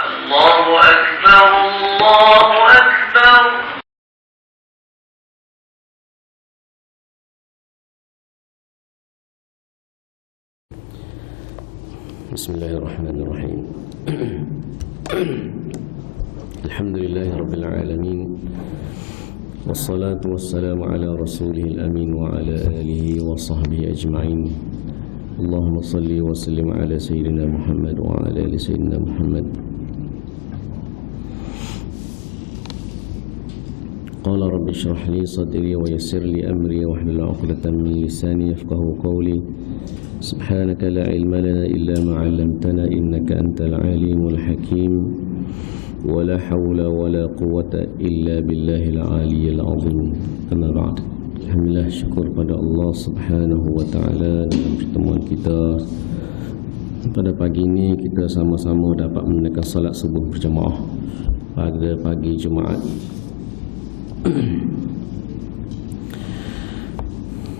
الله أكبر الله أكبر. بسم الله الرحمن الرحيم. الحمد لله رب العالمين، والصلاة والسلام على رسوله الأمين وعلى آله وصحبه أجمعين. اللهم صل وسلم على سيدنا محمد وعلى آل سيدنا محمد. قال رب اشرح لي صدري ويسر لي أمري واحلل عقدة من لساني يفقهوا قولي. سبحانك لا علم لنا إلا ما علمتنا إنك أنت العليم الحكيم. ولا حول ولا قوة إلا بالله العلي العظيم. أما بعد. Alhamdulillah, syukur pada Allah Subhanahu wa taala dalam pertemuan kita pada pagi ini kita sama-sama dapat menunaikan salat subuh berjemaah pada pagi Jumaat.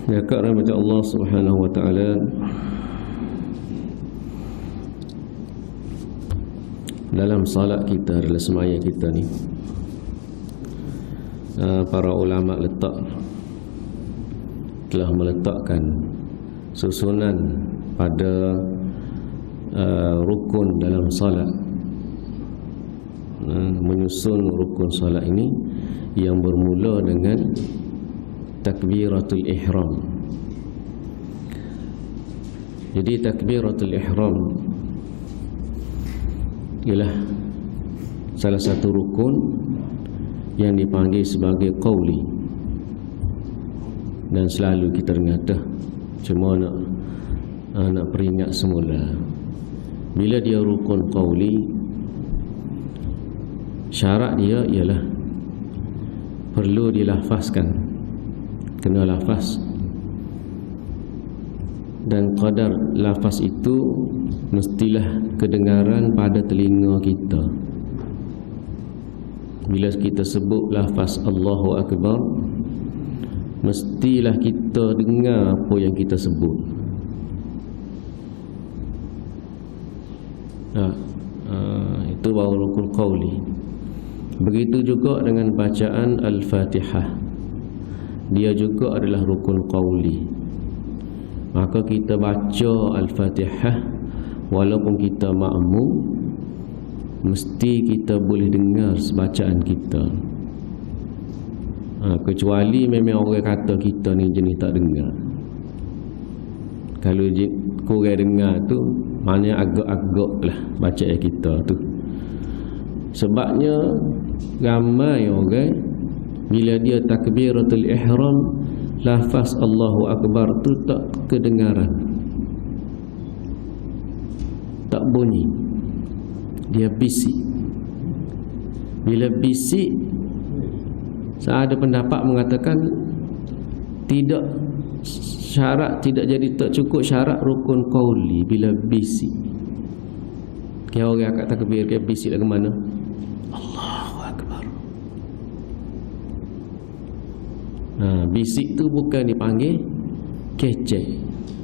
Ya, kerana Allah Subhanahu wa taala dalam salat kita, dalam sembahyang kita ni, para ulama telah meletakkan susunan pada rukun dalam salat. Menyusun rukun salat ini yang bermula dengan takbiratul ihram. Jadi takbiratul ihram ialah salah satu rukun yang dipanggil sebagai qauli, dan selalu kita dengar dah. Cuma nak peringat semula, bila dia rukun qauli, syarat dia ialah perlu dilafazkan, kena lafaz, dan qadar lafaz itu mestilah kedengaran pada telinga kita. Bila kita sebut lafaz Allahu Akbar, mestilah kita dengar apa yang kita sebut. Itu baru rukun qauli. Begitu juga dengan bacaan Al-Fatihah, dia juga adalah rukun qauli. Maka kita baca Al-Fatihah walaupun kita makmum, mesti kita boleh dengar bacaan kita. Kecuali memang orang kata kita ni jenis tak dengar. Kalau korang dengar tu, maknanya agak-agak lah bacaan kita tu. Sebabnya ramai orang bila dia takbiratul ihram, lafaz Allahu Akbar tu tak kedengaran, tak bunyi, dia bisik. Bila bisik, ada pendapat mengatakan tidak jadi tak cukup syarat rukun qauli bila bisik. Kaya orang akak takbir, kaya bisik lah ke mana? Allahu Akbar. Bisik tu bukan dipanggil kecek,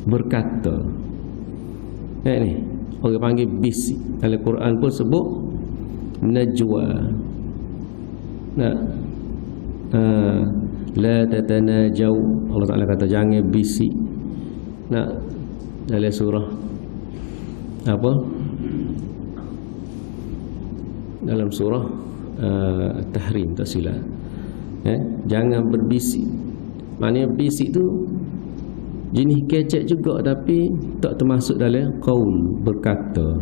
berkata. Ni orang panggil bisik. Dalam Quran pun sebut najwa. La tatanajaw, Allah Ta'ala kata jangan bisik. Dalam surah apa? Dalam surah Tahrim, tak silap. Jangan berbisik. Maknanya bisik tu jenis kecek juga, tapi tak termasuk dalam qaul, berkata.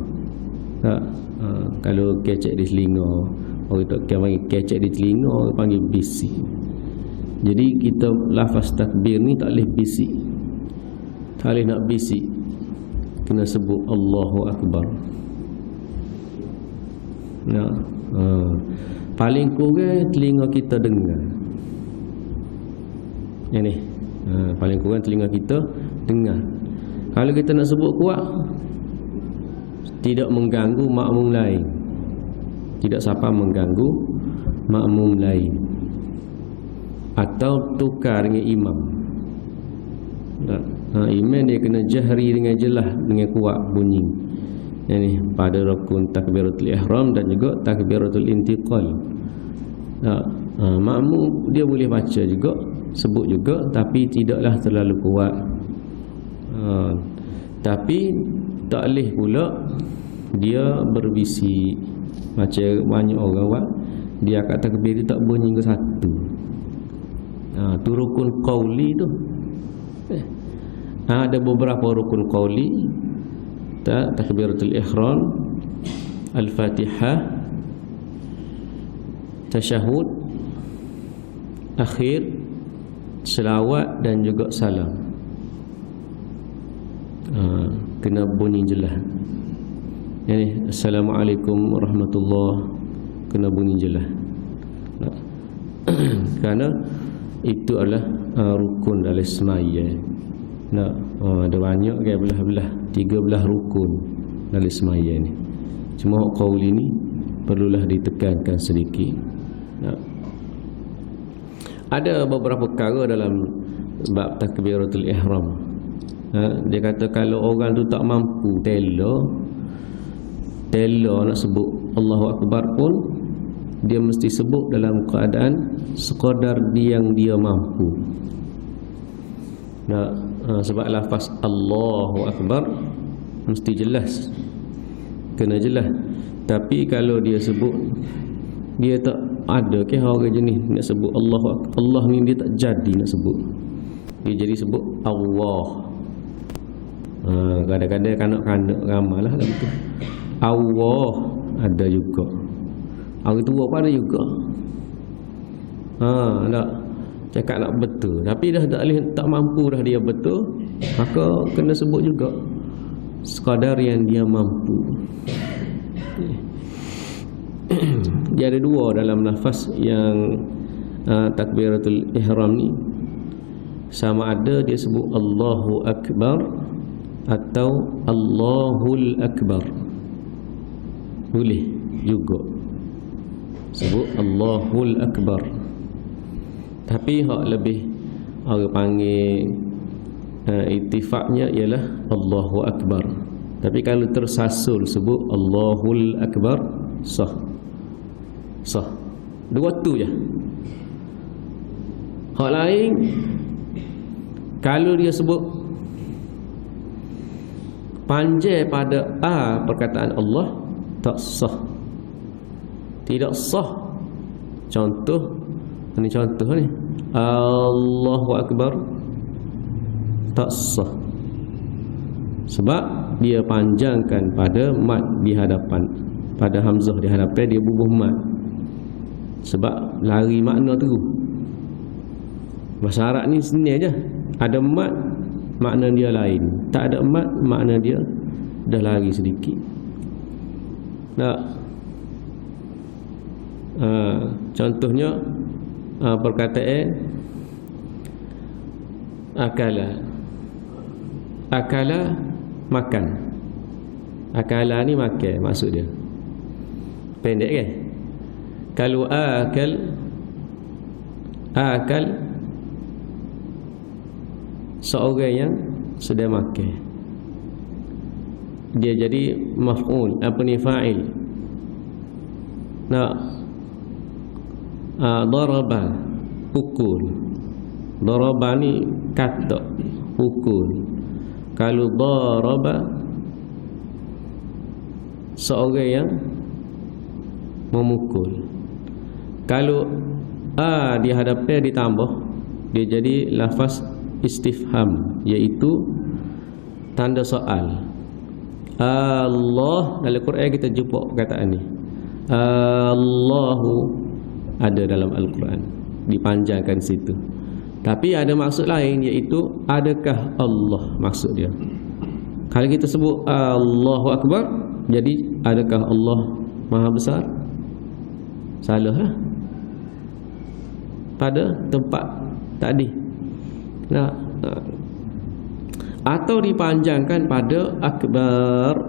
Kalau kecek di telinga, orang tak panggil kecek di telinga, orang panggil bisik. Jadi kita lafaz takbir ni tak boleh bisik. Tak boleh nak bisik, kena sebut Allahu Akbar. Paling kurang telinga kita dengar. Yang ni paling kurang telinga kita dengar. Kalau kita nak sebut kuat, tidak mengganggu makmum lain, tidak siapa mengganggu makmum lain, atau tukar dengan imam. Imam dia kena jahri dengan jelas, dengan kuat bunyi. Ini pada rukun takbiratul ihram dan juga takbiratul intiqal. Makmum dia boleh baca juga, sebut juga, tapi tidaklah terlalu kuat. Tapi tak boleh pula dia berbisik. Macam banyak orang buat, dia akan takbir dia tak bunyi ke satu. Tu rukun qauli tu. Ada beberapa rukun qauli, takbiratul ihram, al-fatihah, tasyahud akhir, selawat dan juga salam. Kena bunyi jelas. Ini Assalamualaikum warahmatullahi, kena bunyi jelas. Kerana itu adalah rukun dalam semaya. Ada banyak ke belah-belah 13 rukun dalam semaya ni. Cuma qaul ini perlulah ditekankan sedikit. Ada beberapa perkara dalam bab takbiratul ihram. Dia kata kalau orang tu tak mampu tela nak sebut Allahu Akbar pun, dia mesti sebut dalam keadaan sekadar yang dia mampu. Sebab lafaz Allahu Akbar mesti jelas, kena jelas. Tapi kalau dia sebut, dia tak ada ke orang jenis nak sebut Allah ni dia tak jadi nak sebut, dia jadi sebut Allah. Kadang-kadang kanak-kanak ramal lah betul. Allah ada juga, orang tua pun ada juga. Tak cakap nak betul, tapi dah tak mampu dah dia betul, maka kena sebut juga sekadar yang dia mampu. Dia ada dua dalam nafas yang takbiratul ihram ni, sama ada dia sebut Allahu Akbar atau Allahul Akbar. Boleh juga sebut Allahul Akbar, tapi hak lebih orang panggil ittifaqnya ialah Allahu Akbar. Tapi kalau tersasul sebut Allahul Akbar, sah. Dua tu je. Hak lain, kalau dia sebut panjang pada perkataan Allah, tak sah, tidak sah. Contoh ni, Allahu Akbar, tak sah, sebab dia panjangkan pada mat di hadapan, pada hamzah di hadapan dia bubuh mat, sebab lari makna terus. Bahasa Arab ni sini aja, ada mat makna dia lain, tak ada mat makna dia dah lari sedikit. Contohnya perkataan akala makan. Akala ni makan maksud dia, pendek kan? Kalau akal seorang yang sedang makan, dia jadi maf'ul, fa'il. Daraba, pukul. Daraba ni kata pukul. Kalau daraba seorang yang memukul. Kalau di hadapan ditambah, dia jadi lafaz istifham, iaitu tanda soal. Allah, dalam Quran kita jumpa perkataan ni. Allahu ada dalam Al-Quran, dipanjangkan situ. Tapi ada maksud lain, iaitu adakah Allah maksud dia. Kalau kita sebut Allahu Akbar, jadi adakah Allah Maha Besar? Salah lah pada tempat tadi. Atau dipanjangkan pada akbar.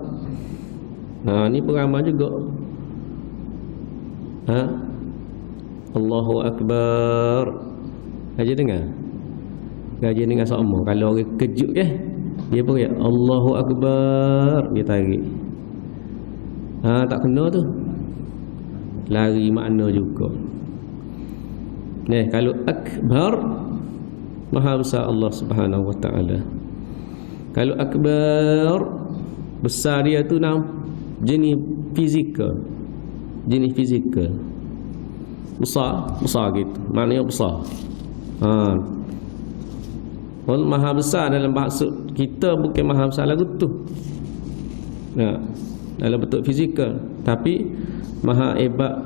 Ni peramal juga. Allahu Akbar. Gaji dengar sama. Kalau orang kejut dia pun ya Allahu Akbar, dia tarik. Tak kena tu, lari makna juga. Kalau akbar, maha besar Allah Subhanahu wa taala. Kalau akbar, besar dia tu jenis fizikal. Jenis fizikal. Besar gitu. Maknanya besar. Maha besar dalam maksud kita bukan maha besar lagu tu. Dalam bentuk fizikal, tapi maha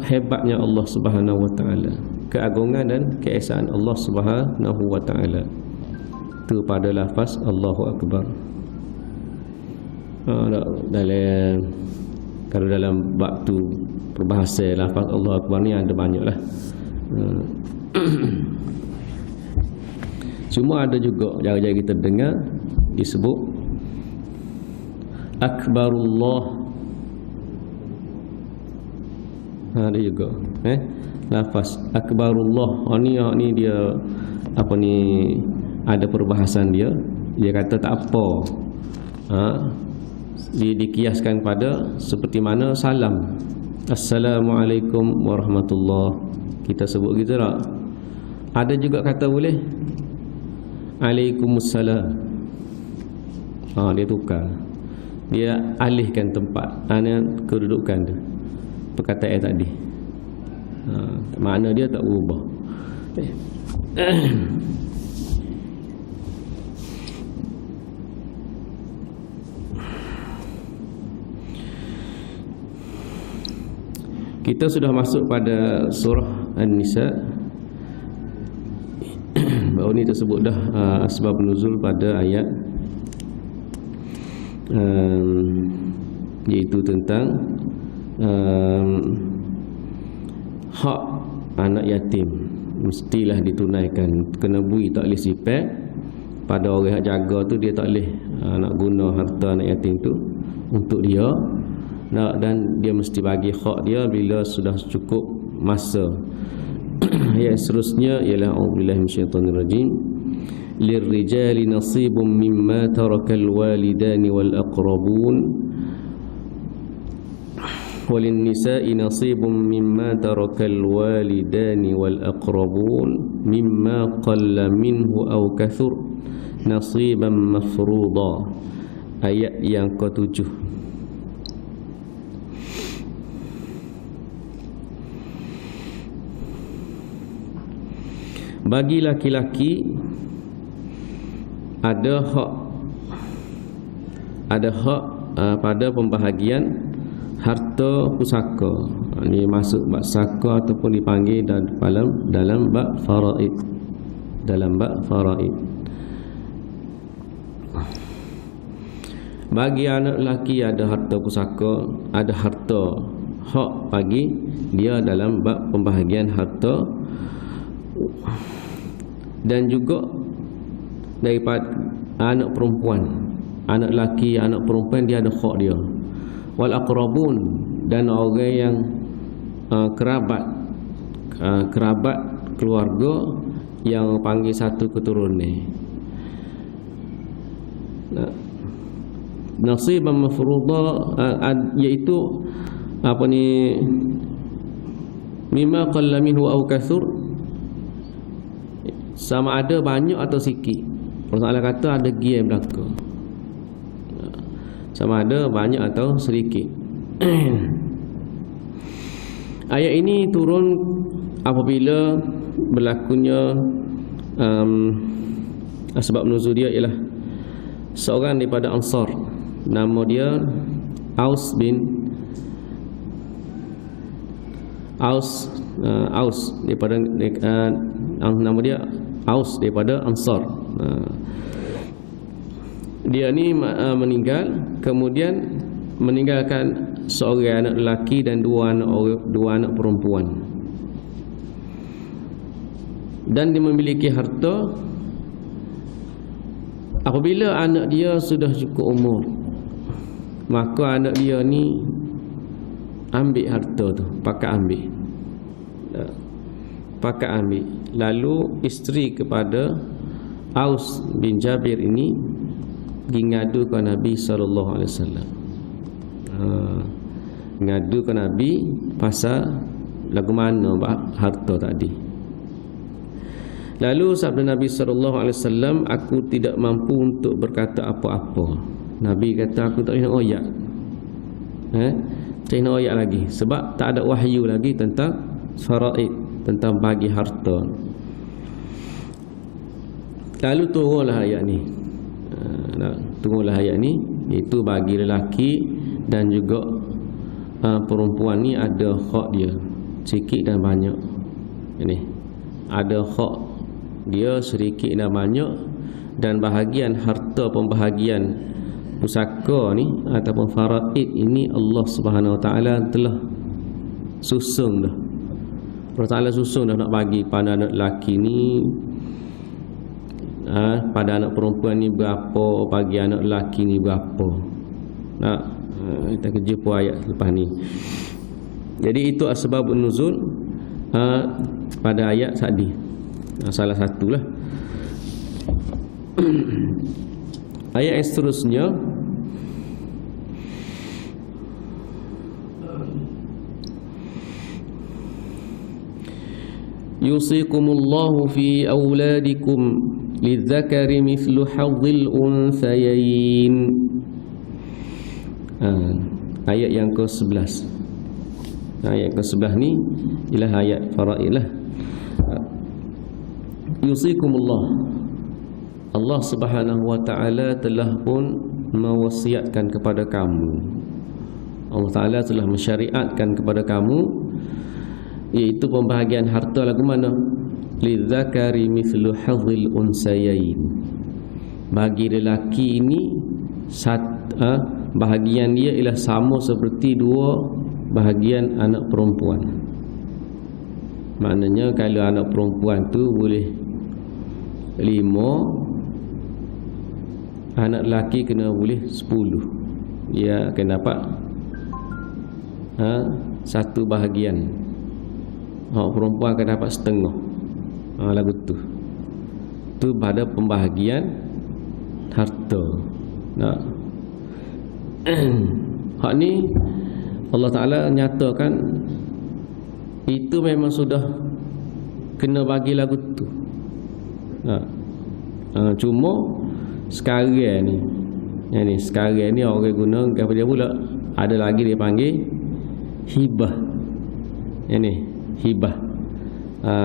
hebatnya Allah Subhanahu wa taala. Keagungan dan keesaan Allah Subhanahu wa taala. Itu pada lafaz Allahu akbar. Kalau dalam bab tu perbahasan lafaz Allahu akbar ni ada banyaklah. Cuma ada juga jarang-jarang kita dengar disebut akbarullah. Ada juga lafaz akbarullah. Ni dia ada perbahasan dia. Dia kata tak apa. Dia dikiaskan pada seperti mana salam. Assalamualaikum warahmatullahi. Kita sebut gitu tak? Ada juga kata boleh Alaikumussalam. Dia tukar. Dia alihkan tempat kedudukan tu. Perkataan tadi. Makna dia tak berubah. Kita sudah masuk pada surah An-Nisa. Baru ni tersebut dah asbab nuzul pada ayat iaitu tentang hak anak yatim mestilah ditunaikan. Kena bui, tak boleh sifat pada orang yang jaga tu. Dia tak boleh nak guna harta anak yatim tu untuk dia, dan dia mesti bagi hak dia bila sudah cukup masa. Ayat seterusnya ialah a'udzubillahi minasyaitonir rajim. Lirrijali nasibun mimma tarakal walidani wal aqrabun walin nisa'i nasibun mimma tarakal walidani wal aqrabun mimma qalla minhu aw kathur nasiban mafruḍa. Ayat yang ke-7. Bagi laki-laki ada hak pada pembahagian harta pusaka. Ini masuk bab saka ataupun dipanggil dalam bab faraid. Dalam bab faraid. Bagi anak lelaki ada harta pusaka, ada harta hak bagi dia dalam bab pembahagian harta. Dan juga daripada anak perempuan, anak lelaki, anak perempuan, dia ada hak dia. Wal aqrabun, dan orang yang kerabat keluarga yang panggil satu keturunan. Nasiban mafruḍa, iaitu mimma qalla minhu aw kathur, sama ada banyak atau sikit. Rasulullah kata ada gia belaka, sama ada banyak atau sedikit. Ayat ini turun apabila berlakunya sebab nuzul dia ialah seorang daripada Ansar, nama dia Aus daripada nama dia Aus daripada Ansar. Dia ni meninggal, kemudian meninggalkan seorang anak lelaki dan dua anak perempuan, dan dia memiliki harta. Apabila anak dia sudah cukup umur, maka anak dia ni ambil harta tu, pakai ambil. Lalu isteri kepada Aus bin Jabir ini pergi ngadu ke Nabi SAW. ngadu ke Nabi pasal lagu mana harta tadi. Lalu sabda Nabi SAW, aku tidak mampu untuk berkata apa-apa. Nabi kata, aku tak nak oyak. Tak nak oyak lagi. Sebab tak ada wahyu lagi tentang faraid, tentang bagi harta. Lalu turunlah ayat ni. Turunlah ayat ni, iaitu bagi lelaki dan juga perempuan ni ada hak dia, sikit dan banyak. Ini ada hak dia sedikit dan banyak, dan bahagian harta pembahagian pusaka ni ataupun faraid ini Allah Subhanahu Wa Taala telah susun dah. Allah Taala susun dah nak bagi pada anak lelaki ni, pada anak perempuan ni berapa, bagi anak lelaki ni berapa. Kita kerja pun ayat lepas ni. Jadi itu asbabun nuzul pada ayat tadi. Salah satulah. Ayat yang seterusnya, yusikumullahu fi auladikum lidzakari mithlu hadzil unthayain. Ayat yang ke-11. Ayat ke-11 ni ialah ayat faraid lah. Yusikumullah, Allah Subhanahu Wa Taala telah pun mewasiatkan kepada kamu. Allah Taala telah mensyariatkan kepada kamu, iaitu pembahagian harta lagu mana? Lidzakari mithlu hadzil unsayain. Bagi lelaki ini bahagian dia ialah sama seperti dua bahagian anak perempuan. Maknanya kalau anak perempuan tu boleh 5, anak lelaki kena boleh 10. Dia akan dapat satu bahagian. Perempuan akan dapat setengah. Lagu tu. Tu pada pembahagian harta. Hak ni Allah Ta'ala nyatakan itu memang sudah kena bagi lagu tu. Cuma sekarang ni sekarang ni orang guna apa dia pula, ada lagi dia panggil hibah. Ini hibah.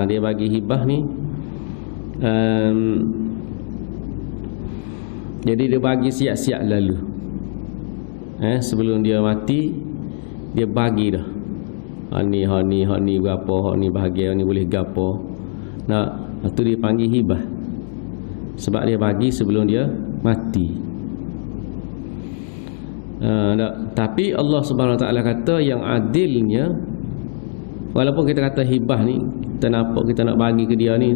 Dia bagi hibah ni, jadi dia bagi siap-siap lalu. Sebelum dia mati dia bagi dah. Hak ni berapa, hak ni bahagian, hak ni boleh gapo. Itu dia panggil hibah. Sebab dia bagi sebelum dia mati. Tapi Allah Subhanahu Wa Taala kata yang adilnya, walaupun kita kata hibah ni, kita nampak kita nak bagi ke dia ni,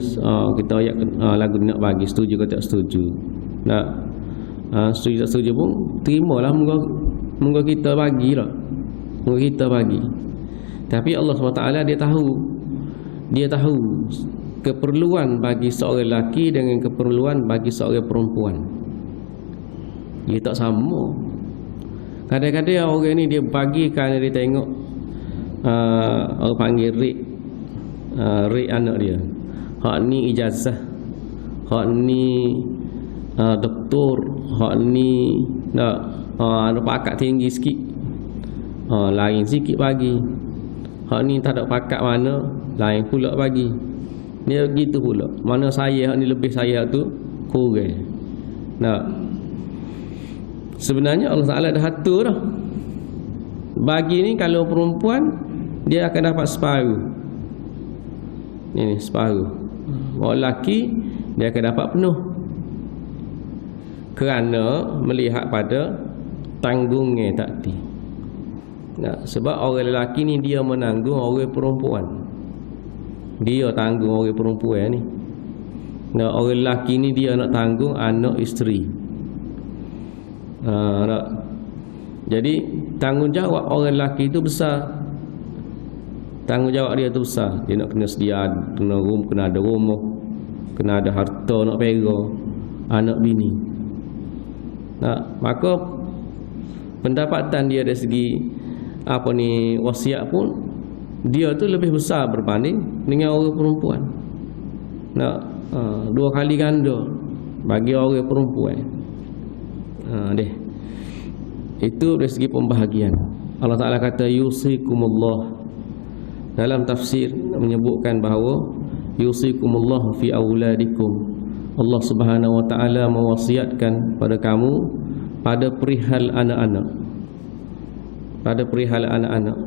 kita ayat lagu ni nak bagi, setuju ke tak setuju. Setuju tak setuju pun terimalah, moga kita bagilah. Moga kita bagi. Tapi Allah SWT dia tahu keperluan bagi seorang lelaki dengan keperluan bagi seorang perempuan. Dia tak sama. Kadang-kadang orang ni dia bagi kerana dia tengok orang panggil rate anak dia. Hak ni ijazah, hak ni doktor, hak ni ada pakat tinggi sikit, lain sikit bagi. Hak ni tak ada pakat mana, lain pula bagi. Dia gitu pula. Mana saya hak ni lebih, saya tu kurang. Sebenarnya Allah Ta'ala dah atur dah. Bagi ni kalau perempuan dia akan dapat separuh. Ini separuh. Orang lelaki dia akan dapat penuh. Kerana melihat pada tanggungnya tadi. Sebab orang lelaki ni dia menanggung orang perempuan. Dia tanggung orang perempuan ni. Orang lelaki ni dia nak tanggung anak isteri. Jadi tanggungjawab orang lelaki itu besar. Tanggungjawab dia tu besar. Dia nak kena sedia, kena ada rumah, kena ada harta nak pera anak bini. Maka pendapatan dia dari segi wasiat pun dia tu lebih besar berbanding dengan orang perempuan. Nak 2 kali ganda bagi orang perempuan. Itu dari segi pembahagian. Allah Ta'ala kata yusikumullah. Dalam tafsir menyebutkan bahawa yusikumullah fi auladikum. Allah Subhanahu wa Ta'ala mewasiatkan pada kamu pada perihal anak-anak. Pada perihal anak-anak.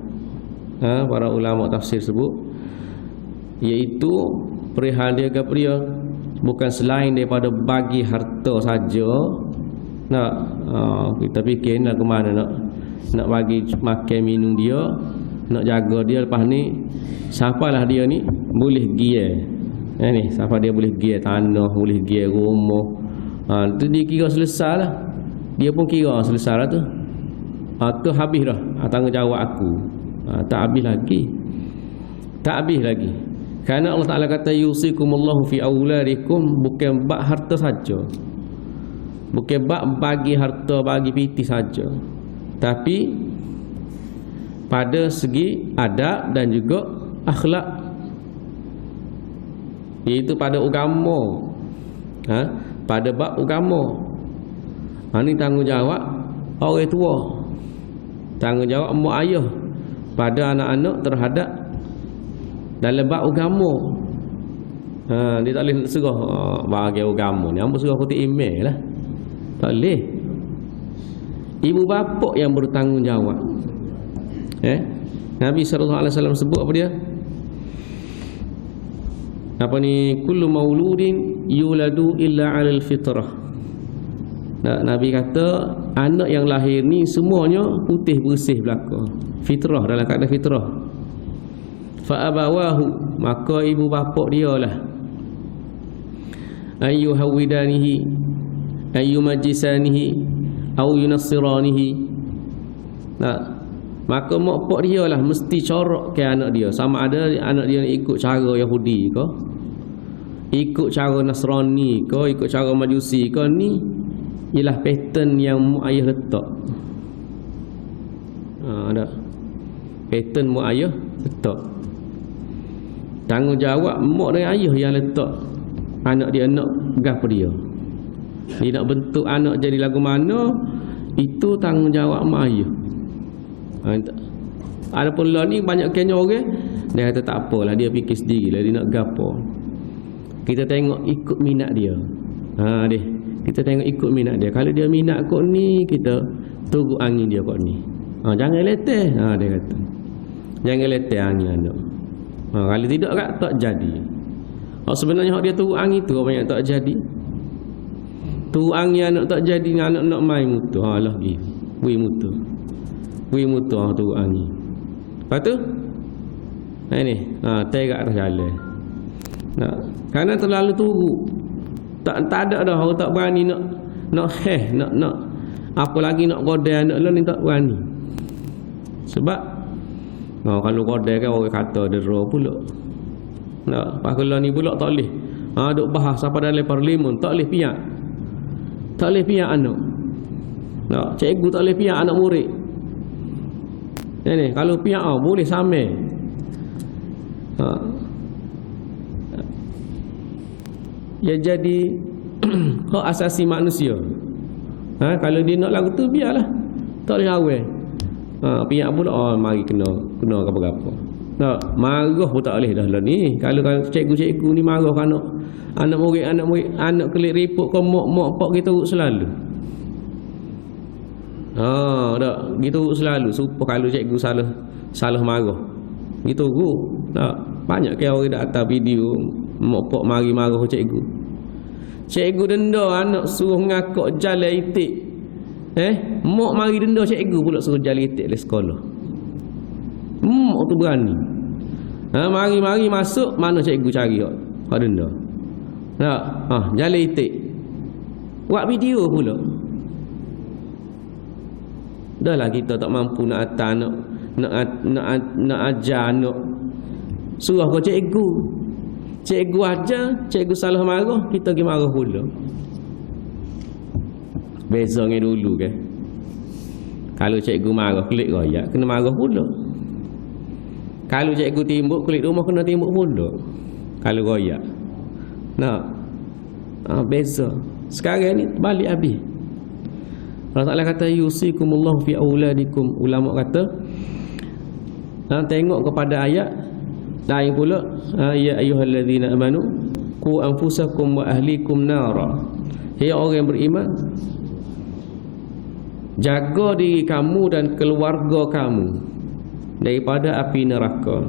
Para ulama tafsir sebut iaitu perihal dia kepada dia bukan selain daripada bagi harta saja. Kita fikir nak ke mana nak bagi makan minum dia, nak jaga dia. Lepas ni siapalah dia ni boleh giat. Ni siapa dia boleh giat tanah, boleh giat rumah. Tu dia kira selesai lah. Dia pun kira selesai lah tu. Tu habis dah tanggungjawab aku. Tak habis lagi. Tak habis lagi. Kerana Allah Ta'ala kata yusikumullahu fi auladikum, bukan bab harta saja. Bukan bab bagi harta, bagi piti saja, tapi pada segi adab dan juga akhlak, iaitu pada agama. Pada bab agama. Ini tanggungjawab orang tua, tanggungjawab mak ayah pada anak-anak terhadap dalam bab agama. Dia tak boleh serah bagi agama ni, hamba serah kutip email lah. Tak boleh. Ibu bapa yang bertanggungjawab. Nabi SAW sebut apa dia? Kullu mauludin yuladu illa 'alal fitrah. Nabi kata anak yang lahir ni semuanya putih bersih belaka. Fitrah, dalam keadaan fitrah. Fa abawahu, maka ibu bapa dia lah ayyuhawidanihi ayyumajisanihi au yunassiranihi. Maka mak pak dia lah mesti corak ke anak dia, sama ada anak dia ikut cara Yahudi ke, ikut cara Nasrani ke, ikut cara Majusi ke. Ni ialah pattern yang mak ayah letak. Ada pattern mak ayah letak. Tanggungjawab mak dan ayah yang letak anak dia nak gapo dia. Dia nak bentuk anak jadi lagu mana, itu tanggungjawab mak ayah. Adapun lah ni banyak kena orang dia kata tak apalah, dia fikir sendirilah dia nak gapo. Kita tengok ikut minat dia. Kita tengok ikut minat dia. Kalau dia minat kot ni, kita tunggu angin dia kot ni. Jangan leteh. Dia kata jangan leteh angin anak. Kalau tidak kat tak jadi. Sebenarnya dia tunggu angin tu banyak tak jadi. Tu angin anak tak jadi, anak nak main mutu. Lah pergi. Wui mutu. Tu angin. Lepas tu ni tegak atas jalan. Kerana terlalu tunggu. Tak ada dah orang tak berani nak apa lagi nak godai anak lah ni, tak berani. Sebab kalau godai kan orang kata dera pula. Kalau ni pula tak boleh. Duk bahas apa dalam parlimen, tak boleh piak. Tak boleh piak anak. Cikgu tak boleh piak anak murid. Ni kalau piak boleh samai. Ia jadi hak asasi manusia. Kalau dia nak lagu tu biarlah. Tak boleh awal. Pihak pula mari kena apa-apa. Marah pun tak boleh dah lah ni. Kalau cikgu-cikgu ni marah kan anak murid, anak kelik repot kau mak pak kita selalu. Tak gitu selalu. Supaya kalau cikgu salah marah. Gitu banyak ke orang dah atas video mak pak mari marah cikgu. Cikgu denda anak suruh ngakak jalan itik. Mak mari denda cikgu pula suruh jalan itik di sekolah. Mak tu berani. Mari masuk, mana cikgu cari hak denda. Jalan itik. Buat video pula. Dah lah kita tak mampu nak atas nak ajar anak. Suruh ke cikgu. Cikgu ajar, cikgu salah marah, kita pergi marah pula. Beza dengan dulu kan. Kalau cikgu marah kelik royak, kena marah pula. Kalau cikgu timbuk kelik rumah, kena timbuk pula. Kalau royak. Beza. Sekarang ni balik habis. Allah Ta'ala kata yusikumullahu fi auladikum. Ulama kata tengok kepada ayat lain pula, ya ayyuhallazina amanu qu anfusakum wa ahlikum nara. Hai orang yang beriman, jaga diri kamu dan keluarga kamu daripada api neraka.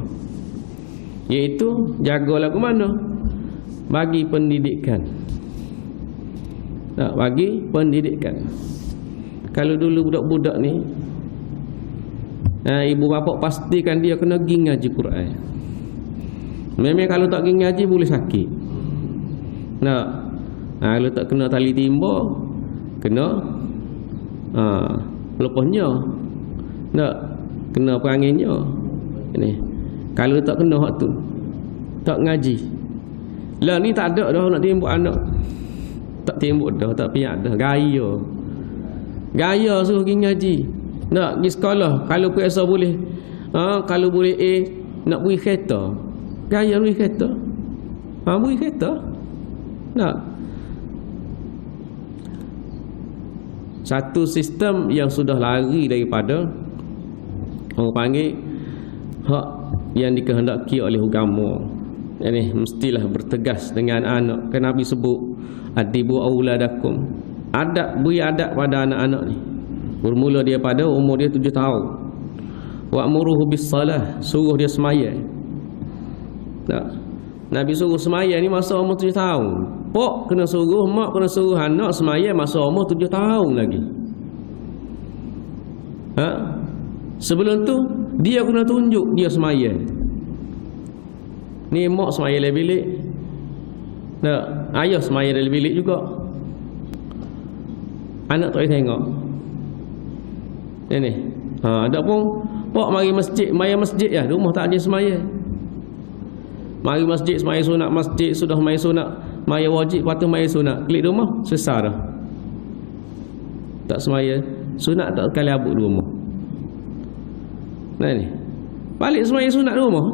Iaitu jagalah ke mana? Bagi pendidikan. Bagi pendidikan. Kalau dulu budak-budak ni, ibu bapa pastikan dia kena pergi ngaji Quran. Memang kalau tak pergi ngaji boleh sakit. Kalau tak kena tali timba, kena lepasnya. Kena peranginnya. Ini. Kalau tak kena hak tu, tak ngaji. Lah ni tak ada dah nak timbuk anak. Tak timbuk dah, tak piak dah. Gaya suruh pergi ngaji. Nak pergi sekolah, kalau puasa boleh. Kalau boleh nak pergi kereta. Gaya pergi kereta. Pergi kereta. Nak. Satu sistem yang sudah lari daripada orang panggil hak yang dikehendaki oleh agama. Ini mestilah bertegas dengan anak. Kan Nabi sebut adibu auladakum. Beri adab pada anak-anak ni. Bermula dia pada umur dia 7 tahun. Wa'muruhu bis salah, suruh dia semaya. Nabi suruh semaya ni masa umur 7 tahun. Pok kena suruh, mak kena suruh anak semaya masa umur 7 tahun lagi. Sebelum tu dia kena tunjuk dia semaya. Ni mak semaya dalam bilik. Ayah semaya dalam bilik juga. Anak tak boleh tengok. Ini. Ada pun pok mari masjid, maya masjid ya, rumah tak ada semaya. Mari masjid semaya sunat, masjid sudah maya sunat, maya wajib patut maya sunat. Klik rumah selesai dah. Tak semaya sunat tak kali abuk rumah. Ni. Balik semaya sunat rumah.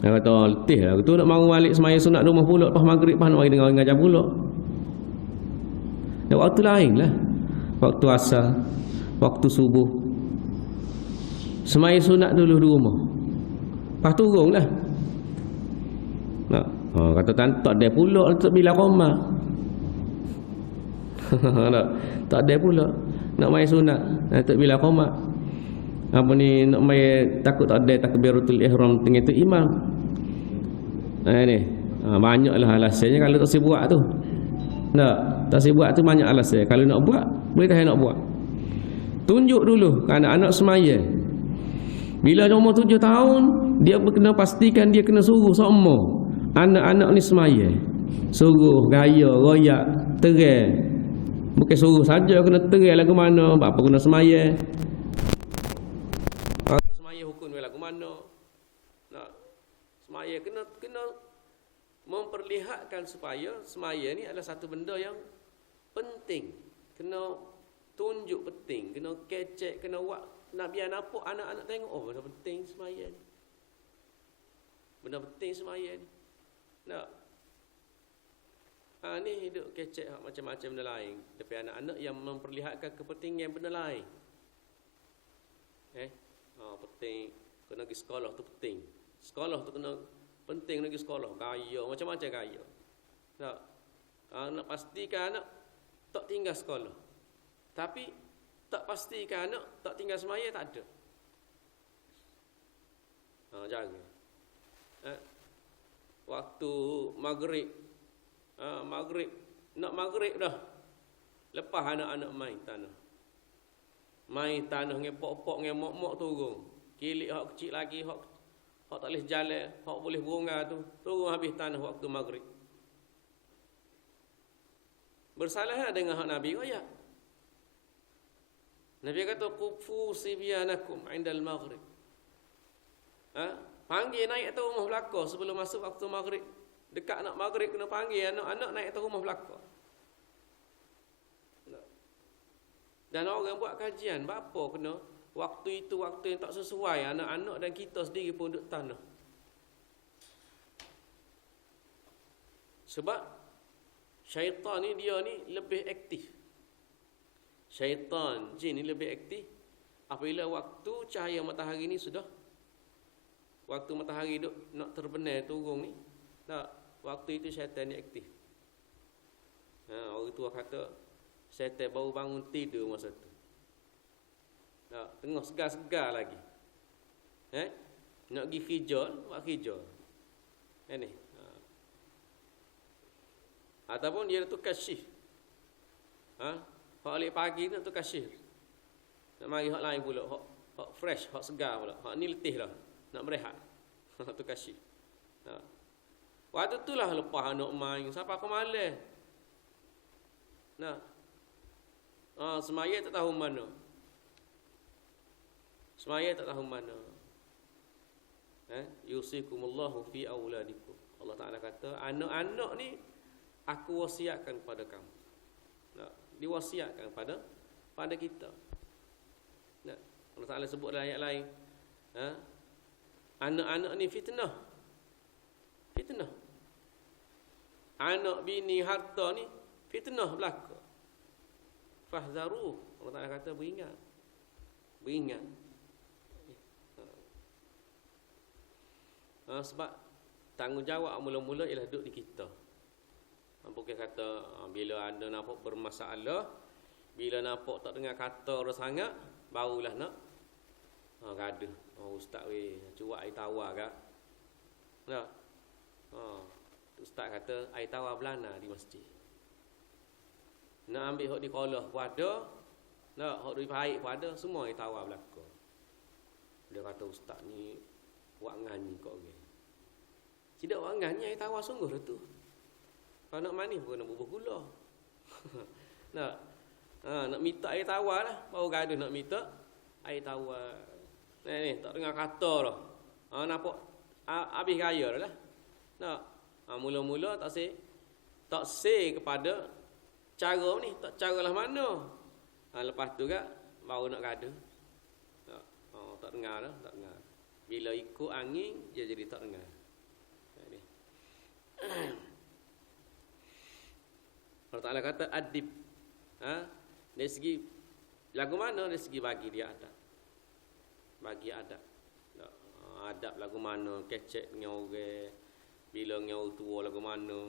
Dia kata letih lah. Tu nak mahu balik semaya sunat rumah pula lepas maghrib lepas nak mari dengar ngajar pula. Dan waktu lain lah. Waktu asar, waktu subuh. Semaya sunat dulu di rumah. Lepas turun lah. Kata tak ada pula untuk bila komat. Tak ada pula nak main sunat untuk bila komat. Apa ni nak main takut tak ada takbiratul ihram tengah tu imam. Ni banyaklah alasannya kalau tak sibuk buat tu. Tak sibuk buat tu banyak alasan. Kalau nak buat boleh dah nak buat. Tunjuk dulu ke anak-anak semaya. Bila dia umur 7 tahun, dia kena pastikan dia kena suruh semua anak-anak ni semaya. Suruh gaya, royak, terai. Bukan suruh saja, kena terai lagu mana, apa kena semaya. Semaya hukum lagu mana. Nak semaya kena memperlihatkan supaya semaya ni adalah satu benda yang penting. Kena tunjuk penting, kena kecek, kena buat. Nak biar nampak anak-anak tengok, oh benda penting semaya ni. Benda penting semaya ni. Nak. Ni hidup kecek macam-macam benda lain. Tapi anak-anak yang memperlihatkan kepentingan benda lain. Penting. Kena pergi sekolah tu penting. Sekolah tu kena penting lagi sekolah. Gaya, macam-macam gaya. Nak pastikan anak tak tinggal sekolah. Tapi tak pastikan anak tak tinggal semaya, tak ada. Jangan. Waktu maghrib. Maghrib. Nak maghrib dah. Lepas anak-anak main tanah. Main tanah dengan pok-pok dengan mok-mok turun. Kilik hak kecil lagi, hak tak boleh jalan, hak boleh berunga tu, turun habis tanah waktu maghrib. Bersalah dengan hak Nabi royak. Nabi kata kufu sibyanakum indal maghrib. Panggil naik atas rumah belakang sebelum masuk waktu maghrib. Dekat nak maghrib kena panggil anak-anak naik atas rumah belakang. Dan orang buat kajian, bapa kena waktu itu waktu yang tak sesuai, anak-anak dan kita sendiri pun duduk tanah. Sebab syaitan ni dia ni lebih aktif. Syaitan, jin ni lebih aktif apabila waktu cahaya matahari ni sudah, waktu matahari duk nak terbenam turun ni, tak, waktu itu syaitan ni aktif. Orang tua kata syaitan baru bangun tidur masa tu. Tengah segar-segar lagi. Nak pergi khijal, buat khijal. Ini. Ataupun dia tu kasyif. Hak balik pagi tu kasyif. Nak mari hak lain pula, hak fresh, hak segar pula. Hak ni letih lah, nak berehat. Tu kasyif. Waktu tu lah lepas anak main, siapa ke malam. Semaya tak tahu mana. Semaya tak tahu mana. Yusikumullahu fi auladikum. Allah Ta'ala kata, anak-anak ni aku wasiatkan kepada kamu. Diwasiatkan pada kita. Allah Ta'ala sebut dalam ayat lain, anak-anak ni fitnah. Fitnah. Anak, bini, harta ni fitnah belaka. Fahzaruh. Allah Ta'ala kata beringat. Beringat. Sebab tanggungjawab mula-mula ialah duduk di kita. Bukan kata bila anda nampak bermasalah, bila nampak tak dengar kata orang sangat, barulah nak gaduh. Ustaz cuak air tawar ke? Tak. Ustaz kata air tawar belana di masjid. Nak ambil hak di kolah pun ada, nak hak di baik pun ada, semua air tawar belaka. Dia kata ustaz ni buat ngani kok orang. Tidak buat ngani, air tawar sungguh lah tu. Kalau nak manis pun nak bubuh gula. Nak minta air tawar lah, baru gaduh nak minta air tawar. Ni tak dengar kata dah. Nampak habis raya dah lah. Mula-mula tak say kepada cara ni, tak caralah mana. Lepas tu kan baru nak gaduh. Tak dengar dah, tak dengar. Bila ikut angin dia jadi tak dengar. Ni. Allah Ta'ala kata adib. Dari segi lagu mana? Dari segi bagi dia adab. Bagi adab. Adab lagu mana? Kecek dengan orang. Bila dengan orang tua lagu mana?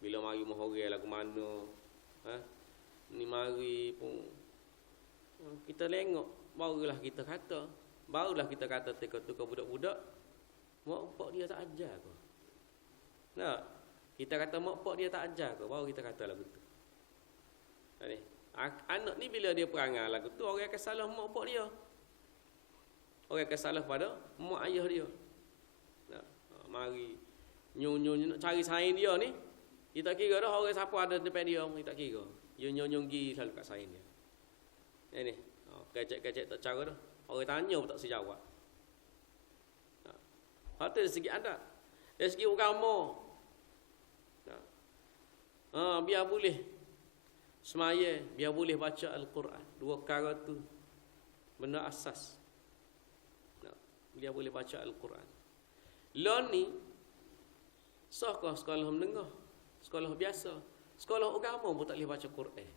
Bila mari mahorang lagu mana? Ni mari pun kita tengok, barulah kita kata. Barulah kita kata teka-teka budak-budak, mak pak dia tak ajar ke? Kita kata mak pak dia tak ajar ke? Baru kita kata lagu tu. Anak ni bila dia perangai lagu tu, orang akan salah mak pak dia. Orang akan salah pada mak ayah dia. Mari nyu nak cari sain dia ni, kita tak kira dah orang siapa ada depan dia, kita tak kira. Dia nyu gi selalu kat sain dia. Ni kecek-kecek tak cara dah. Orang tanya pun tak sejawab. Itu dari segi adab. Dari segi agama, biar boleh semaya, biar boleh baca Al-Quran. Dua perkara tu benda asas. Biar boleh baca Al-Quran. Lain ni sahkah sekolah menengah, sekolah biasa, sekolah agama pun tak boleh baca Quran.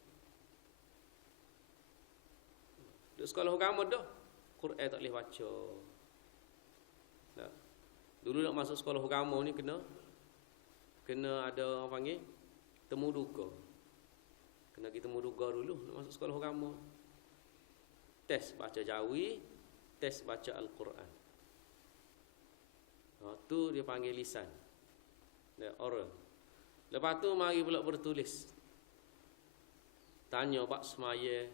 Sekolah agama dah Quran tak boleh baca. Dulu nak masuk sekolah agama ni kena ada orang panggil temu duga. Kena kita temu duga dulu nak masuk sekolah agama. Tes baca jawi, tes baca Al-Quran. Tu dia panggil lisan. Oral. Lepas tu mari pula bertulis. Tanya bab semaya,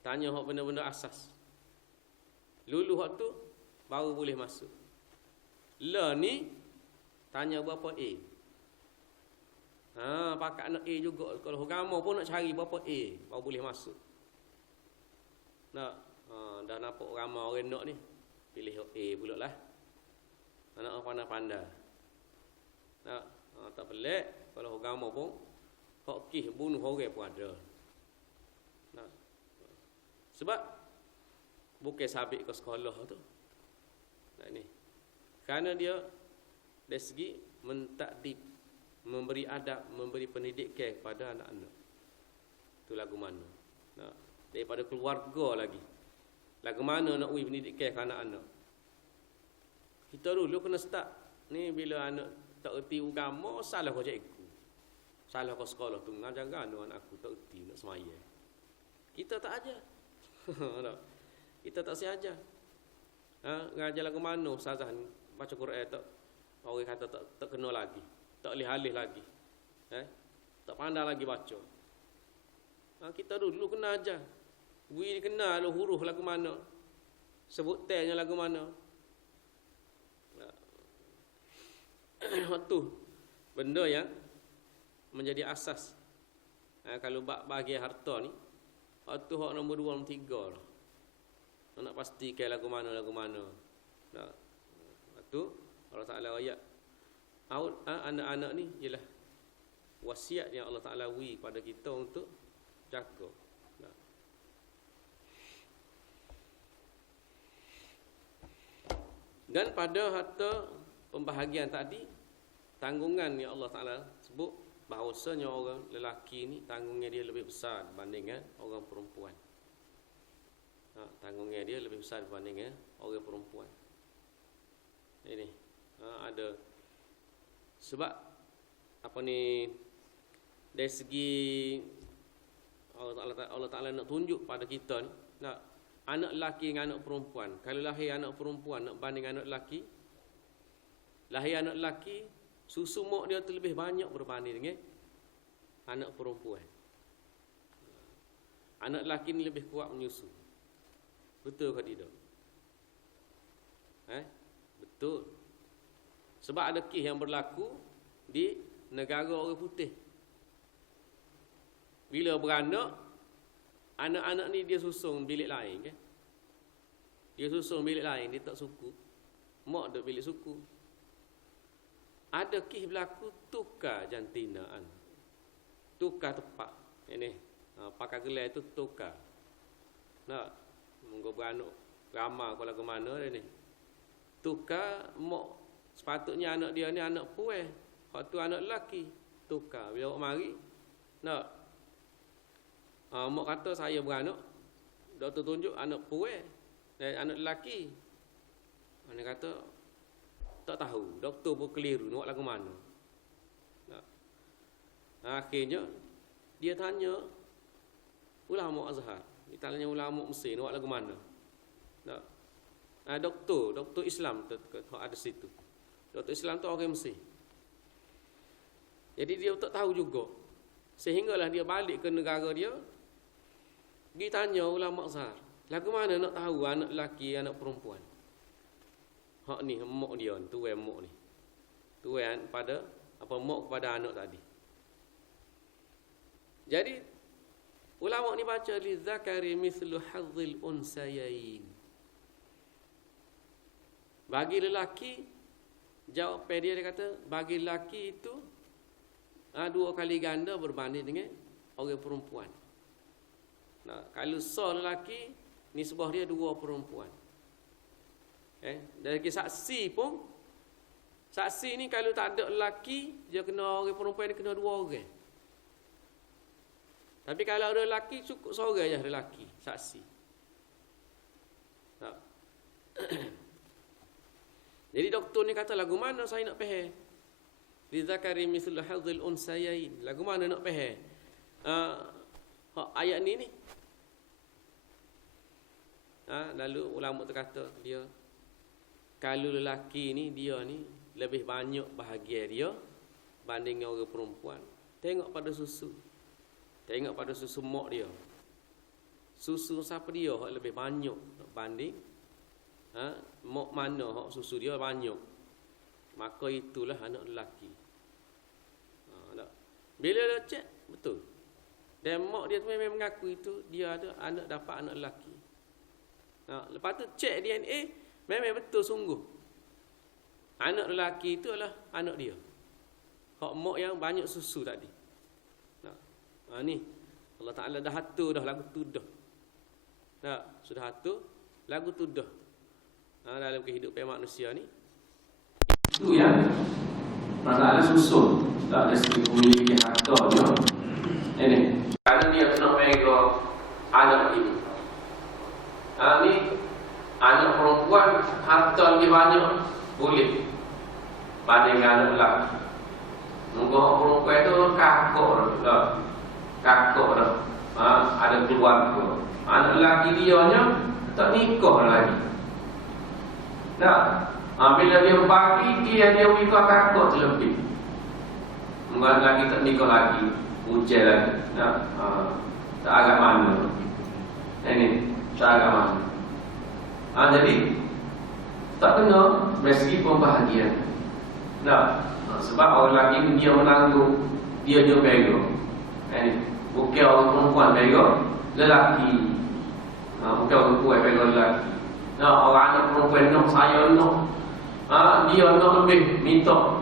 tanya hak benda-benda asas. Lulu hak tu baru boleh masuk. La ni tanya berapa A. Pakat nak A juga. Kalau agama pun nak cari berapa A baru boleh masuk. Dah nampak ramai orang nak ni, pilih A pula lah. Anak pandai-pandai. Tak pelik. Kalau agama pun hak kih bunuh orang pun ada. Sebab bukan sabit ke sekolah tu. Nah ni. Kerana dia dari segi mentakdib, memberi adab, memberi pendidikan kepada anak-anak. Tu lagu mana? Nah, daripada keluarga lagi. Lagu mana nak beri pendidikan ke anak-anak? Kita dulu kena start ni bila anak tak erti agama, salah kau cikgu. Salah kau sekolah tu ngajar anak aku tak erti nak semaya. Kita tak ajar. Kita tak si ajar. Ngajar lagu mana ustazah ni baca Quran tak orang kata tak kena lagi. Tak alih-alih lagi. Tak pandai lagi baca. Kita dulu kena ajar. Bui kenal huruf lagu mana. Sebut tehnya lagu mana. Waktu benda yang menjadi asas. Kalau bagi harta ni, waktu hak nombor 2 nombor 3 lah. Nak pastikan lagu mana. Nah, waktu Allah Taala ayat anak-anak ni ialah wasiat yang Allah Taala beri pada kita untuk jaga. Nah. Dan pada harta pembahagian tadi, tanggungan yang Allah Taala sebut bahawasanya orang lelaki ni tanggungnya dia lebih besar berbanding orang perempuan. Tanggungnya dia lebih besar berbanding orang perempuan. Ini ada sebab apa ni dari segi Allah Taala nak tunjuk pada kita ni, nak anak lelaki dengan anak perempuan. Kalau lahir anak perempuan nak banding anak lelaki, lahir anak lelaki susu mak dia tu lebih banyak berbanding dengan anak perempuan. Anak lelaki ni lebih kuat menyusu. Betul ke tidak? Betul. Sebab ada kes yang berlaku di negara orang putih. Bila beranak, anak-anak ni dia susung bilik lain kan? Dia susung bilik lain, dia tak suku. Mak duduk bilik suku. Ada kes berlaku tukar jantinaan. Tukar tepat. Ini pakai gelar itu tukar. Nak munggu beranak ramah kalau ke mana dia ni. Tukar mak sepatutnya anak dia ni anak puan. Hak tu anak lelaki. Tukar bila awak mari nak mak kata saya beranak, doktor tunjuk anak puan dan anak lelaki. Mana kata tak tahu, doktor pun keliru nak lagu mana. Akhirnya dia tanya ulama Azhar, dia tanya ulama Mesir nak lagu mana. Doktor Islam ada situ. Doktor Islam tu orang Mesir. Jadi dia tak tahu juga. Sehinggalah dia balik ke negara dia. Dia tanya ulama Azhar, lagu mana nak tahu anak lelaki, anak perempuan? Hak ni mak dia ni, tuan mak ni. Tuan pada apa mak kepada anak tadi. Jadi ulama ni baca li zakari mithlu hadzil unsayain. Bagi lelaki, jawab dia kata bagi lelaki itu 2 kali ganda berbanding dengan orang perempuan. Nah, kalau lelaki nisbah dia 2 perempuan. Dari saksi pun, saksi ni kalau tak ada lelaki, dia kena orang perempuan ni kena 2 orang. Tapi kalau ada lelaki, cukup seorang je lelaki saksi. Nah. Jadi doktor ni kata lagu mana saya nak faham? Li zakari mithlu hadzil unsayain. Lagu mana nak faham? Ayat ni. Lalu ulama tu kata dia kalau lelaki ni dia ni lebih banyak bahagia dia banding orang perempuan. Tengok pada susu. Tengok pada susu mak dia. Susu siapa dia hak lebih banyak banding mak mana hak susu dia banyak. Maka itulah anak lelaki. Bila dia cek betul. Dan mak dia tu memang mengaku itu dia ada anak dapat anak lelaki. Lepas tu cek DNA memang betul sungguh. Anak lelaki itu adalah anak dia. Hak mak yang banyak susu tadi. Ni Allah Ta'ala dah atur dah lagu tu dah. Tak, sudah tu lagu tu dah. Dalam kehidupan manusia ni itu yang masalah susun. Tak ada segi memiliki hartanya. Ini kalau dia kena pegang anak ini. Ni anak perempuan harta lebih banyak boleh banding anak lelaki. Nunggu perempuan itu kakak dah. Kakak dah. Ada keluarga. Anak lelaki dia nya tak nikah lagi. Tak. Bila dia bagi dia nikah kakak terlebih. Mungkin lagi tak nikah lagi, ujian lagi. Tak agak mana. Ini tak agak mana. Jadi tak kena dari pembahagian. Sebab orang lelaki dia menanggung, dia pegang. Ini bukan orang perempuan pegang lelaki. Bukan orang perempuan pegang lelaki. Orang anak perempuan nak saya nak. Dia nak lebih minta.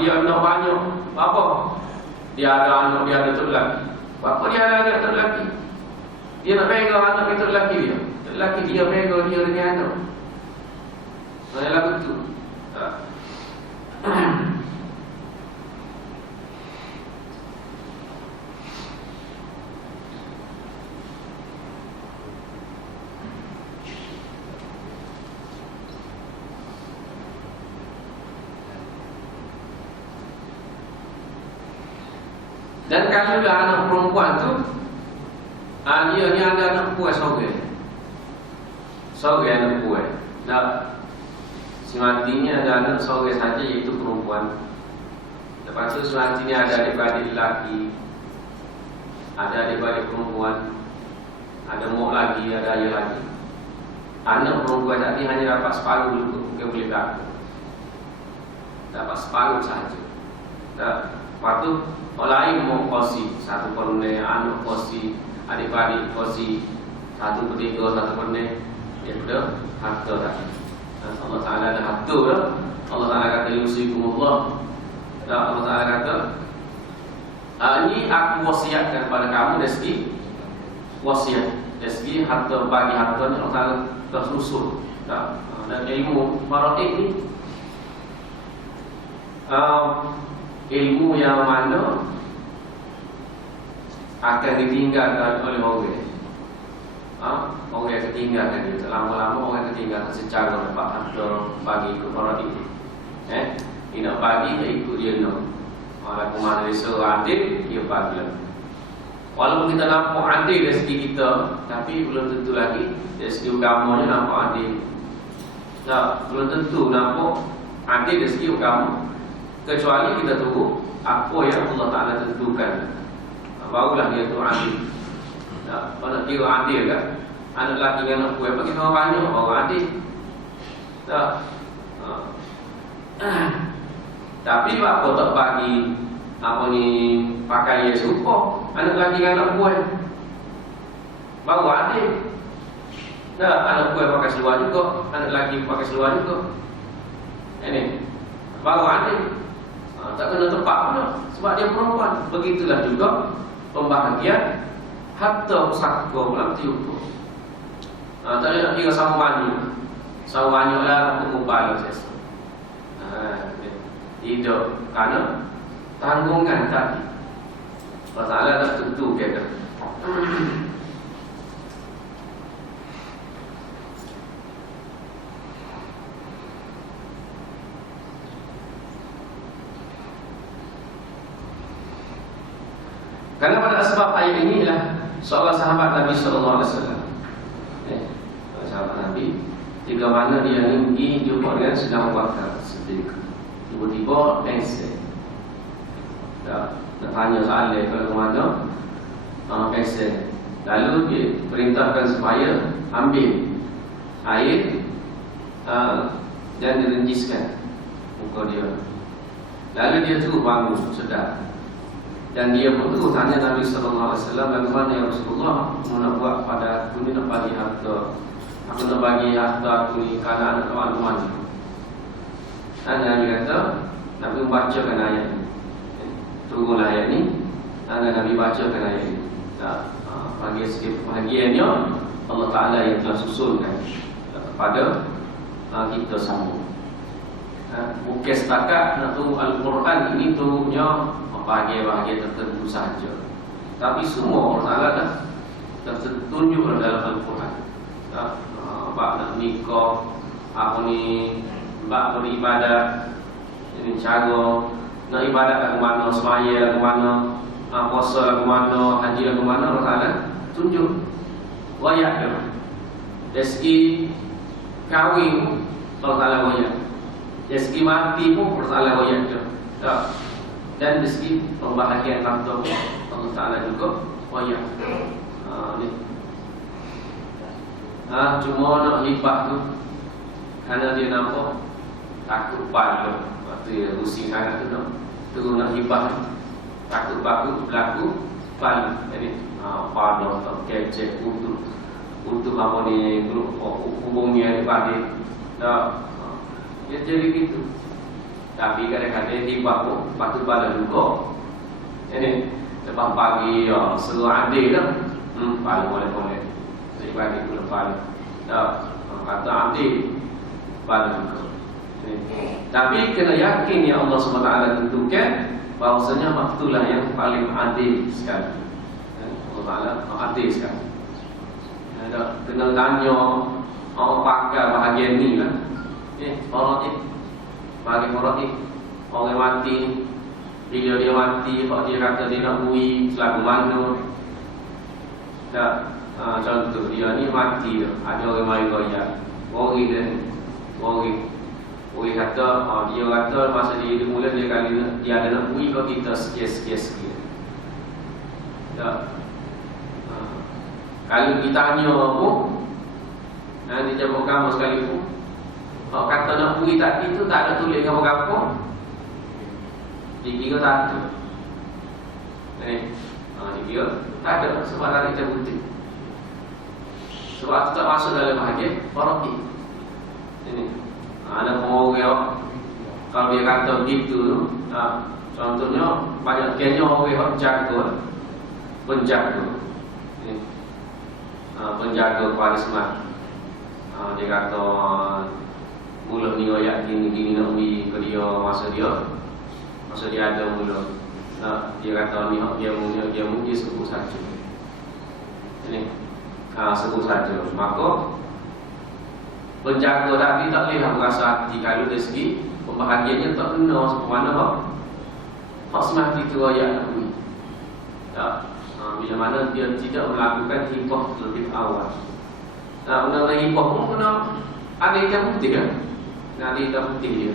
Dia nak banyak. Apa? Dia ada anak, dia ada tu lelaki. Apa dia ada anak tu lelaki? Dia nak pegang anak itu lelaki dia. Lelaki dia pegang dia dengan anak. Lagu tu. Dan kalau dah anak perempuan tu, dia ni ada anak perempuan seorang. Seorang anak perempuan. Sematinya ada anak seorang saja, iaitu perempuan. Lepas tu sematinya ada adik-adik lelaki, ada adik-adik perempuan, ada mak lagi, ada ayah lagi. Anak perempuan tadi hanya dapat separuh dulu, bukan boleh berlaku. Dapat separuh sahaja. Lepas tu orang lain mau kongsi 1/4, anak kongsi, adik-adik kongsi 1/3, 1/4 daripada harta tadi. Allah Ta'ala ada harta dah. Allah Ta'ala kata yusikumullah. Allah Ta'ala kata ini aku wasiatkan kepada kamu dari segi wasiat, dari segi harta, bagi hartanya Allah Ta'ala tersusun. Dan ilmu faraid ni ilmu yang mana akan ditinggalkan oleh orang. Orang yang ketinggalkan itu lama-lama orang ketinggalkan secara dapat harta bagi kepada dia. Dia nak bagi dia ikut dia nak. Walaupun mana dia suruh adil, dia bagilah. Walaupun kita nampak adil dari segi kita, tapi belum tentu lagi dari segi agamanya nampak adil. Belum tentu nampak adil dari segi agama. Kecuali kita tunggu apa yang Allah Ta'ala tentukan, barulah dia tu adil. Kalau nak kira adil kan, anak lelaki dengan anak perempuan bagi orang banyak, orang adil. Tapi apa tak bagi apa ni pakaian serupa anak lelaki dengan anak perempuan, baru adil. Anak perempuan pakai seluar juga, anak lelaki pakai seluar juga. Ini baru adil. Tak kena tepat pula sebab dia perempuan. Begitulah juga pembahagian harta pusaka dalam tiup. Tak ada nak kira sama banyak. Sama banyak lah nak mengubah sesa. Tidak, kerana tanggungan tadi Allah Ta'ala dah tentu kata. Karena pada sebab ayat ini ialah seorang sahabat Nabi SAW. Sahabat Nabi, jika mana dia ni pergi jumpa dengan sedang bakar Siddiq. Tiba-tiba pensel. Nak tanya soalan kalau mana pensel. Lalu dia perintahkan supaya ambil air dan direnjiskan muka dia. Lalu dia terus bangun sedar. Dan dia pun tu tanya Nabi SAW, bagaimana ya Rasulullah, aku nak buat pada aku ni, nak bagi harta. Aku nak bagi harta aku ni kerana anak teman-teman. Dan Nabi kata, Nabi membacakan ayat ni. Turunlah ayat ni, dan Nabi bacakan ayat ni. Bagi sikit bahagiannya, Allah Ta'ala yang telah susunkan kepada kita semua. Bukan setakat nak tahu Al-Quran ini turunnya bahagian-bahagian tertentu saja, tapi semua Allah Ta'ala dah tertunjuk dalam Al-Quran. Bab nak nikah, apa ni, bab beribadat, ini cara nak ibadat ke mana, semaya ke mana, puasa ke mana, haji ke mana, Allah Ta'ala tunjuk wayak dia. Dari segi kahwin Allah Ta'ala wayak, dari segi mati pun Allah Ta'ala wayak dia. Dan dari segi pembahagian harta Allah Ta'ala juga wayak. Cuma nak hibah tu kerana dia nampak takut pada waktu dia pusing sangat tu terus nak hibah, takut berlaku pada. Jadi pada atau kecek untuk apa ni hubungnya pada dia jadi gitu. Tapi kadang-kadang hibah pun patut pada juga. Ini lepas pagi seru adil lah, pada boleh-boleh bagi pun lepas kata adil pada juga. Tapi kena yakin yang Allah SWT tentukan bahawasanya waktulah yang paling adil sekali. Allah Ta'ala adil sekali. Kena tanya orang pakar bahagian ni lah. Orang bahagian orang mati, bila dia mati, kalau dia kata dia nak bui selaku mana. Contoh dia ni mati dah, ada orang mari royak, Orang kata, dia kata masa dia hidup mula dia ada nak bui kau kita sekian. Kalau kita tanya pun, nanti jawab kamu sekalipun, kalau kata nak bui tadi tu tak ada tulis apa-apa, dikira tak ada. Dikira tak ada sebab tak ada bukti. Sebab itu tak masuk dalam bahagian faraqi. Ini ada orang kalau dia kata begitu, contohnya banyak kenya orang jaga, penjaga, penjaga karisma. Dia kata mula ni ayat gini nak pergi ke dia masa dia ada mula. Dia kata ni hak dia mungkin sebut saja. Ini sebut saja. Maka penjaga tadi tak boleh merasa hati kalau dari segi pembahagiannya tak kena mana hak semati tu ayat Nabi. Bila mana dia tidak melakukan hibah lebih awal. Undang-undang hibah pun kena ada hitam putih kan? Ada hitam putih dia.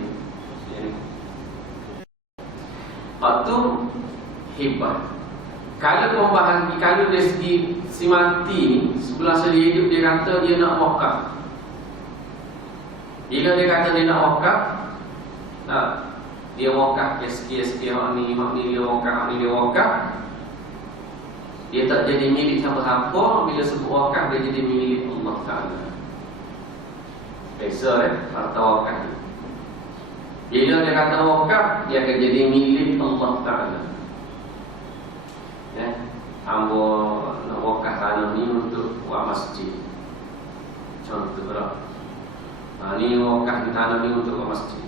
Waktu hibah. Kalau dari segi si mati sebelah sedia hidup dia kata dia nak wakaf. Bila dia kata dia nak wakaf, dia wakaf sekian hak ni dia wakaf. Dia tak jadi milik siapa-siapa. Bila sebut wakaf dia jadi milik Allah Ta'ala. Biasa harta wakaf. Bila dia kata wakaf, dia akan jadi milik Allah Ta'ala. Hamba nak wakaf tanah ni untuk buat masjid. Contoh lah. Ni wakaf di tanah ni untuk buat masjid.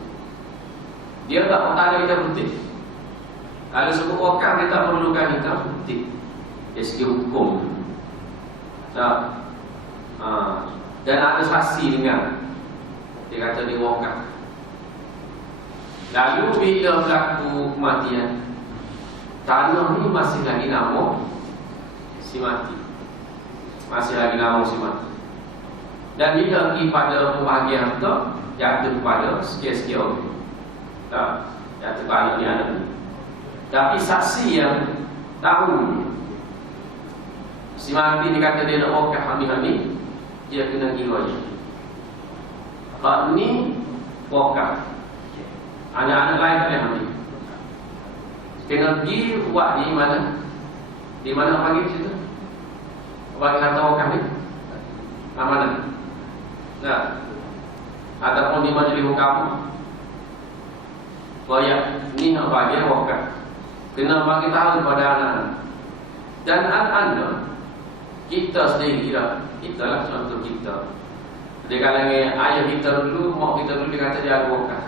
Dia tak ada hitam putih. Kalau sebut wakaf dia tak perlukan hitam putih. Dari segi hukum. Dan ada saksi dengan dia kata dia wakaf. Lalu bila berlaku kematian, tanah ni masih lagi nama si mati. Masih lagi nama si mati. Dan bila pergi pada pembahagian harta, jatuh kepada sekian-sekian orang. Jatuh kepada ni ada ni. Tapi saksi yang tahu si mati dia kata dia nak wakaf hamil-hamil, dia kena kira je. Kalau ni wakaf, anak-anak lain tak boleh hamil. Kena pergi buat di mana? Di mana panggil situ? Bagi harta wakaf ni? Mana? Ataupun di majlis hukam. Bayak ni nak bagi wakaf. Kena bagi tahu kepada anak. Dan anak-anak Kita sendiri lah, kita lah contoh kita. Dia kalangan ayah kita dulu, mak kita dulu, dia kata dia ada wakaf.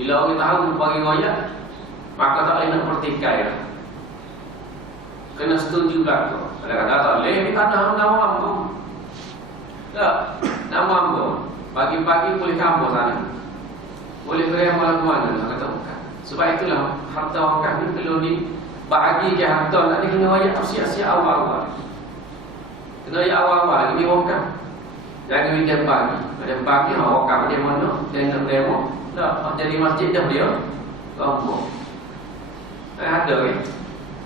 Bila orang tahu bagi royak, maka tak boleh nak pertikai lah. Kena setuju belakang. Ada kata tak boleh, dia kata nama ambo. Tak, nama ambo. Pagi-pagi boleh kampus sana. Boleh beri amal ke mana? Dia kata bukan. Sebab itulah harta wakaf ni perlu dibagi je harta. Tak ada kena royak siap-siap awal-awal. Kena royak awal-awal lagi dia wakaf. Jangan weekend pagi. Pada pagi wakaf dia mana? Dia nak demo. Tak, jadi masjid dah dia. Rombok. Ada kan?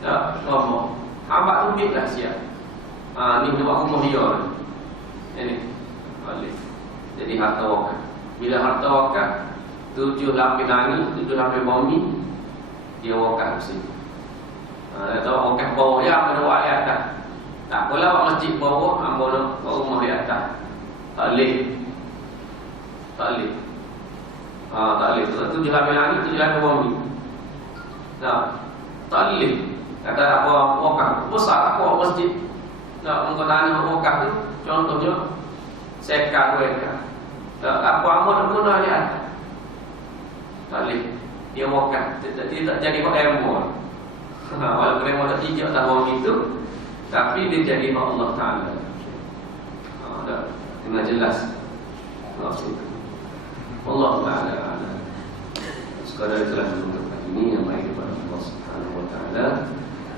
Tak, rombok. Hamba tu ambil lah siap. Ni dia buat rumah dia. Ini. Boleh. Jadi harta wakaf. Bila harta wakaf, 7 lapis langit, 7 lapis bumi, dia wakaf mesti. Dia tahu wakaf bawah dia, apa dia buat di atas. Tak apalah buat masjid bawah, apa dia buat rumah di atas. Tak boleh. Tak boleh. Tak boleh. 7 lapis langit, 7 lapis bumi. Tak boleh. Kata apa wakaf besar apa masjid. Engkau tanya wakaf tu, contohnya seka mereka. Apa amun guna dia. Tak boleh. Dia wakaf. Dia tak jadi hak ilmu. Walaupun ilmu tak hijau tak orang itu, tapi dia jadi hak Allah Ta'ala. Dah kena jelas. Allah Ta'ala. Sekadar itulah untuk pagi ini yang baik kepada Allah Subhanahu Wa Ta'ala.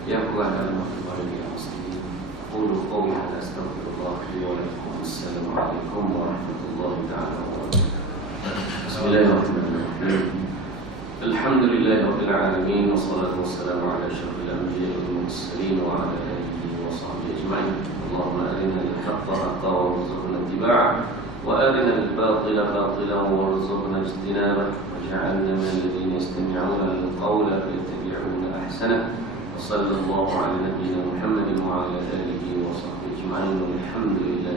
Yang kurang dalam waktu yang mesti. Qulu qawli hadza astaghfirullah li wa lakum. Assalamualaikum warahmatullahi ta'ala wabarakatuh. Bismillahirrahmanirrahim. Alhamdulillahirabbil alamin wassalatu wassalamu ala asyrafil anbiya'i wal mursalin wa ala alihi wa sahbihi ajma'in. Allahumma arina al-haqqa haqqan warzuqna ittiba'ah wa arina al-batila batilan warzuqna ijtinabah waj'alna min alladhina yastami'una al-qawla fayattabi'una ahsanah. وصلى الله على نبينا محمد وعلى آله وصحبه أجمعين والحمد لله.